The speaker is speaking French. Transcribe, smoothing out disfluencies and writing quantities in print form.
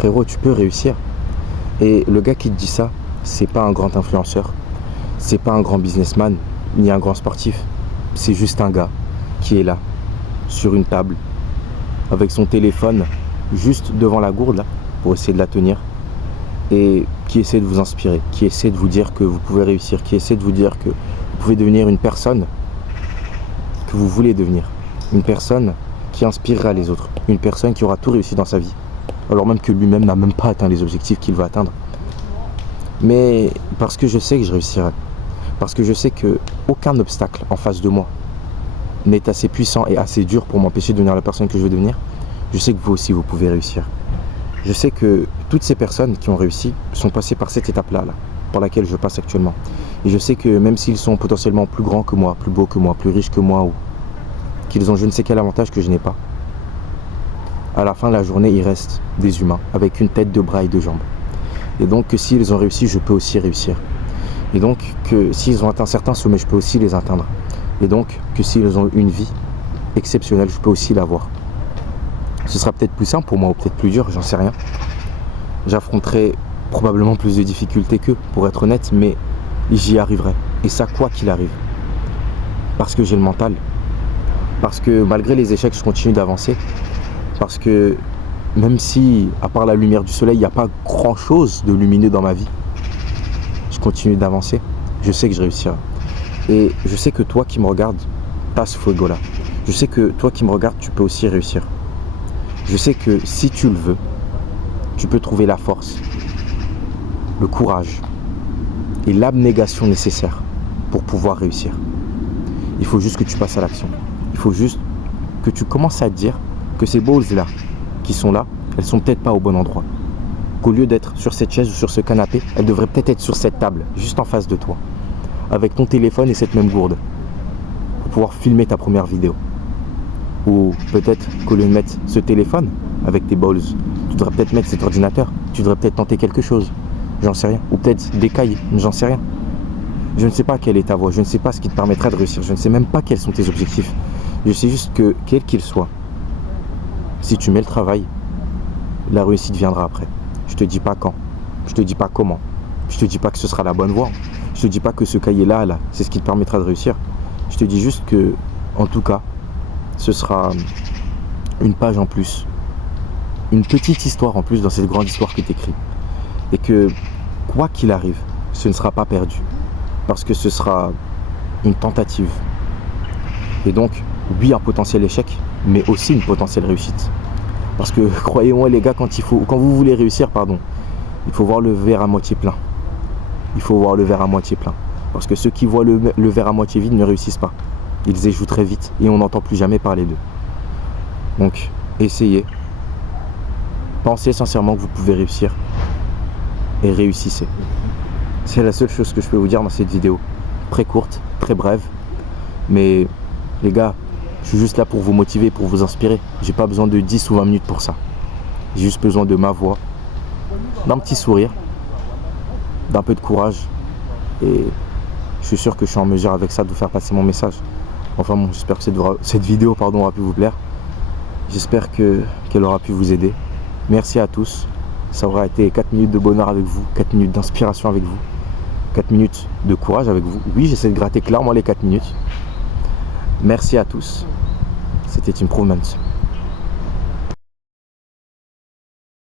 frérot, tu peux réussir. Et le gars qui te dit ça, c'est pas un grand influenceur, c'est pas un grand businessman, ni un grand sportif. C'est juste un gars qui est là, sur une table, avec son téléphone, juste devant la gourde, là, pour essayer de la tenir, et qui essaie de vous inspirer, qui essaie de vous dire que vous pouvez réussir, qui essaie de vous dire que vous pouvez devenir une personne que vous voulez devenir, une personne qui inspirera les autres, une personne qui aura tout réussi dans sa vie, alors même que lui-même n'a même pas atteint les objectifs qu'il veut atteindre. Mais parce que je sais que je réussirai, parce que je sais qu'aucun obstacle en face de moi n'est assez puissant et assez dur pour m'empêcher de devenir la personne que je veux devenir, je sais que vous aussi vous pouvez réussir. Je sais que toutes ces personnes qui ont réussi sont passées par cette étape-là, par laquelle je passe actuellement. Et je sais que même s'ils sont potentiellement plus grands que moi, plus beaux que moi, plus riches que moi, ou qu'ils ont je ne sais quel avantage que je n'ai pas, à la fin de la journée, ils restent des humains, avec une tête, deux bras et deux jambes. Et donc que s'ils ont réussi, je peux aussi réussir. Et donc que s'ils ont atteint certains sommets, je peux aussi les atteindre. Et donc que s'ils ont une vie exceptionnelle, je peux aussi l'avoir. Ce sera peut-être plus simple pour moi ou peut-être plus dur, j'en sais rien. J'affronterai probablement plus de difficultés qu'eux, pour être honnête, mais j'y arriverai. Et ça, quoi qu'il arrive. Parce que j'ai le mental. Parce que malgré les échecs, je continue d'avancer. Parce que même si, à part la lumière du soleil, il n'y a pas grand-chose de lumineux dans ma vie, je continue d'avancer. Je sais que je réussirai. Et je sais que toi qui me regardes, t'as ce fuego-là. Je sais que toi qui me regardes, tu peux aussi réussir. Je sais que si tu le veux, tu peux trouver la force, le courage et l'abnégation nécessaires pour pouvoir réussir. Il faut juste que tu passes à l'action. Il faut juste que tu commences à te dire que ces balls-là qui sont là, elles sont peut-être pas au bon endroit. Qu'au lieu d'être sur cette chaise ou sur ce canapé, elles devraient peut-être être sur cette table, juste en face de toi, avec ton téléphone et cette même gourde, pour pouvoir filmer ta première vidéo. Ou peut-être qu'au lieu de mettre ce téléphone avec tes balls, tu devrais peut-être mettre cet ordinateur. Tu devrais peut-être tenter quelque chose. J'en sais rien. Ou peut-être des cahiers. J'en sais rien. Je ne sais pas quelle est ta voie. Je ne sais pas ce qui te permettrait de réussir. Je ne sais même pas quels sont tes objectifs. Je sais juste que, quel qu'il soit, si tu mets le travail, la réussite viendra après. Je te dis pas quand. Je te dis pas comment. Je te dis pas que ce sera la bonne voie. Je te dis pas que ce cahier-là, c'est ce qui te permettra de réussir. Je te dis juste que, en tout cas, ce sera une page en plus, une petite histoire en plus dans cette grande histoire que tu écris. Et que, quoi qu'il arrive, ce ne sera pas perdu. Parce que ce sera une tentative. Et donc, oui, un potentiel échec, mais aussi une potentielle réussite. Parce que, croyez-moi les gars, quand vous voulez réussir, il faut voir le verre à moitié plein. Il faut voir le verre à moitié plein. Parce que ceux qui voient le verre à moitié vide ne réussissent pas. Ils échouent très vite et on n'entend plus jamais parler d'eux. Donc, essayez. Pensez sincèrement que vous pouvez réussir. Et réussissez. C'est la seule chose que je peux vous dire dans cette vidéo. Très courte, très brève. Mais, les gars, je suis juste là pour vous motiver, pour vous inspirer. J'ai pas besoin de 10 ou 20 minutes pour ça. J'ai juste besoin de ma voix, d'un petit sourire, d'un peu de courage. Et je suis sûr que je suis en mesure avec ça de vous faire passer mon message. Enfin bon, j'espère que cette vidéo aura pu vous plaire. J'espère qu'elle aura pu vous aider. Merci à tous. Ça aura été 4 minutes de bonheur avec vous, 4 minutes d'inspiration avec vous, 4 minutes de courage avec vous. Oui, j'essaie de gratter clairement les 4 minutes. Merci à tous. C'était Improvement.